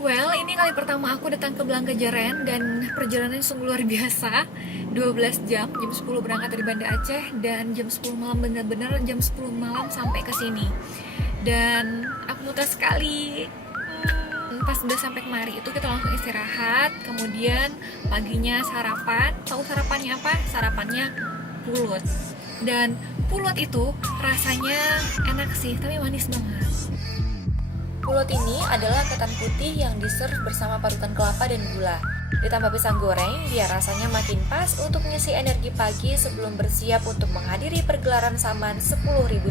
Well, ini kali pertama aku datang ke Blangkejaren dan perjalanannya sungguh luar biasa. 12 jam, jam 10 berangkat dari Banda Aceh dan jam 10 malam, bener-bener jam 10 malam sampai ke sini. Dan aku mutas sekali. Pas udah sampai kemari itu kita langsung istirahat, kemudian paginya sarapan. Tahu sarapannya apa? Sarapannya pulut. Dan pulut itu rasanya enak sih, tapi manis banget. Pulut ini adalah ketan putih yang diserve bersama parutan kelapa dan gula. Ditambah pisang goreng, biar rasanya makin pas untuk mengisi energi pagi sebelum bersiap untuk menghadiri pergelaran Saman 10.001.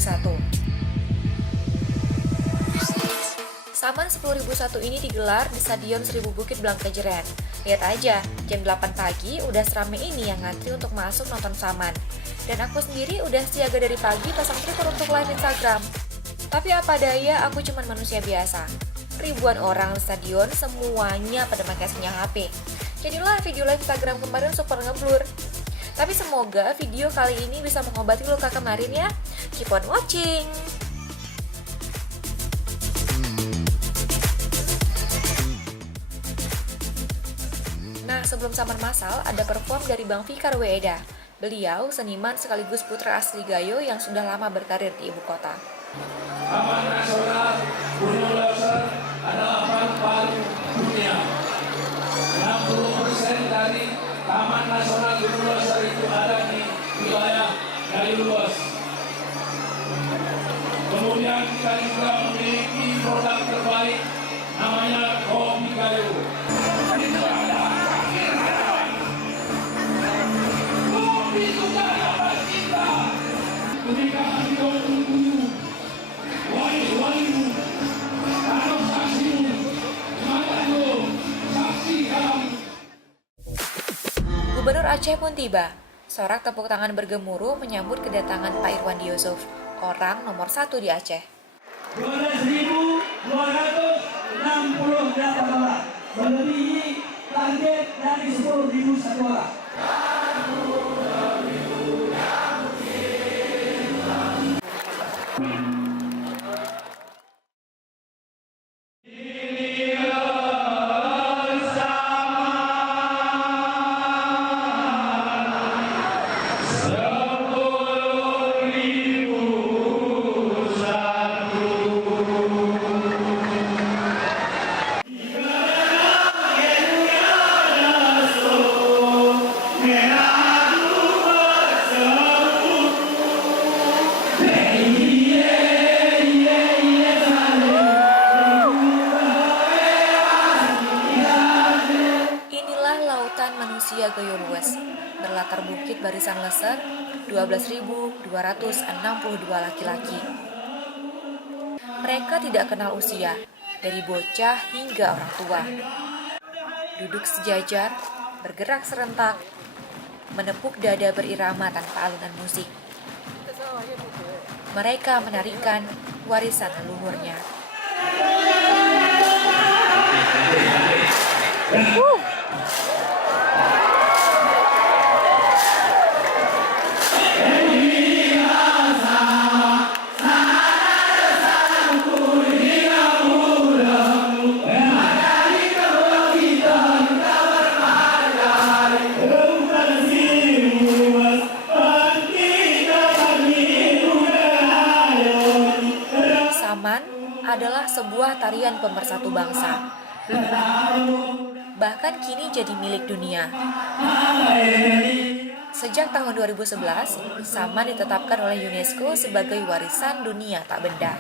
Saman 10.001 ini digelar di Stadion Seribu Bukit Blangkejaren. Lihat aja, jam 8 pagi udah serame ini yang ngantri untuk masuk nonton Saman. Dan aku sendiri udah siaga dari pagi pasang trigger untuk live Instagram. Tapi apa daya, aku cuma manusia biasa. Ribuan orang di stadion semuanya pada pakai sinyal HP. Jadilah video live Instagram kemarin super ngeblur. Tapi semoga video kali ini bisa mengobati luka kemarin ya. Keep on watching. Nah, sebelum Saman masal, ada perform dari Bang Fikar Weeda. Beliau seniman sekaligus putra asli Gayo yang sudah lama berkarir di ibu kota. Taman Nasional Gunung Leuser adalah paru-paru dunia. 60% dari Taman Nasional Gunung Leuser itu ada di wilayah Gayo Luas. Kemudian kita juga memiliki produk terbaik namanya Kopi Gayo. Kopi juga dapat kita ketika kita menunggu. Gubernur Aceh pun tiba. Sorak tepuk tangan bergemuruh menyambut kedatangan Pak Irwandi Yusuf, orang nomor 1 di Aceh. 12.268 orang, melebihi target dari 10.000 satu orang. Manusia Gayo Luas, berlatar bukit barisan leser, 12.262 laki-laki. Mereka tidak kenal usia, dari bocah hingga orang tua. Duduk sejajar, bergerak serentak, menepuk dada berirama tanpa alunan musik. Mereka menarikan warisan leluhurnya. Saman adalah sebuah tarian pemersatu bangsa. Bahkan kini jadi milik dunia. Sejak tahun 2011, Saman ditetapkan oleh UNESCO sebagai warisan dunia tak benda.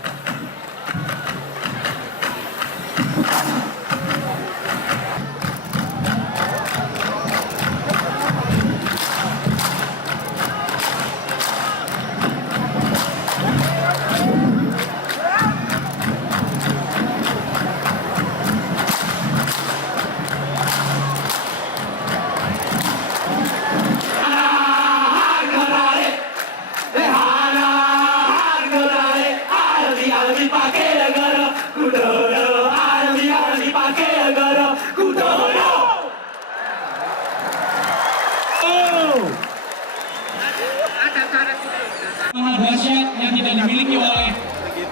Maha dahsyat yang tidak dimiliki oleh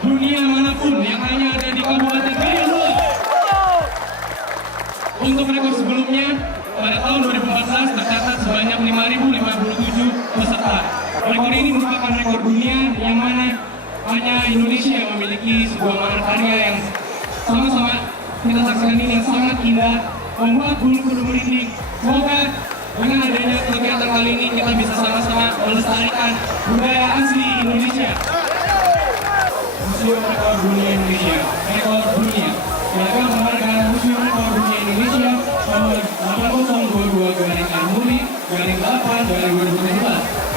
dunia manapun, yang hanya ada di Kabupaten Gayo Luas. Untuk rekor sebelumnya, pada tahun 2014 tercatat sebanyak 5.057 peserta. Rekor ini merupakan rekor dunia yang mana hanya Indonesia yang memiliki sebuah mahakarya yang sama-sama kita saksikan ini yang sangat indah, membuat bulu-bulu merinding. Semoga dengan adanya kegiatan kali ini kita bisa sama-sama melestarikan budaya asli Indonesia. Museum Rekor Dunia Indonesia, rekor dunia. Silakan menghargai Museum Rekor Dunia Indonesia nomor 8022-8-2017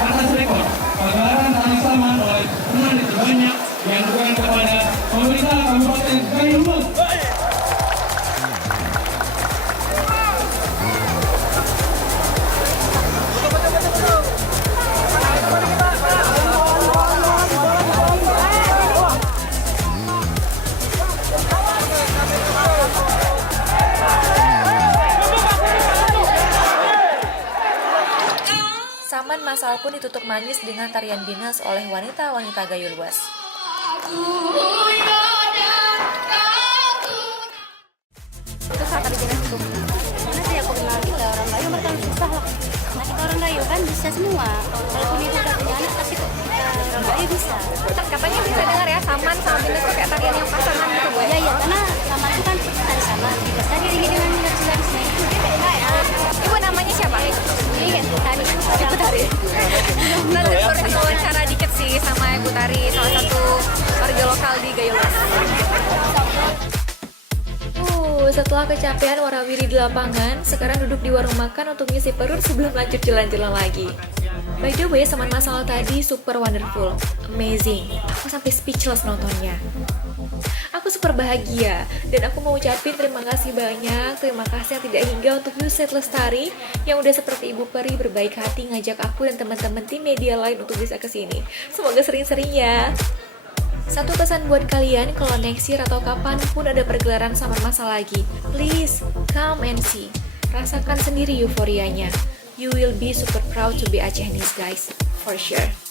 atas rekor pagelaran tali saman oleh pemenang terbanyak yang dilakukan kepada pemerintah Kabupaten Gayulmas. Saman masal pun ditutup manis dengan tarian binas oleh wanita-wanita Gayulwas. Itu saat tadi jenis itu. Karena sih aku kenal kita orang Gayo bakal susah lah. Nah kita orang Gayo kan bisa semua. Walaupun itu udah punya anak tapi kita orang Gayo bisa. Katanya bisa dengar ya Saman sama Binas tuh kayak tarian yang pasangan gitu Bu. Ya iya karena sama itu kan tari sama. Kita tadi ini dengan garis-garisnya itu. Ibu namanya siapa? Iya tadi Ibu Tari. Nah, baru satu wawancara dikit sih sama Ibu Tari, salah satu warga lokal di Gayulmas. Setelah kecapean warawiri di lapangan, sekarang duduk di warung makan untuk ngisi perut sebelum lanjut jalan-jalan lagi. By the way, Saman masal tadi super wonderful, amazing. Aku sampai speechless nontonnya. Aku super bahagia, dan aku mau ucapin terima kasih banyak, terima kasih yang tidak hingga untuk Yuset Lestari yang udah seperti Ibu Peri berbaik hati ngajak aku dan teman-teman tim media lain untuk bisa kesini. Semoga sering-sering ya. Satu pesan buat kalian, kalau next year atau kapanpun ada pergelaran Saman masal lagi, please come and see. Rasakan sendiri euforianya. You will be super proud to be Acehnese guys, for sure.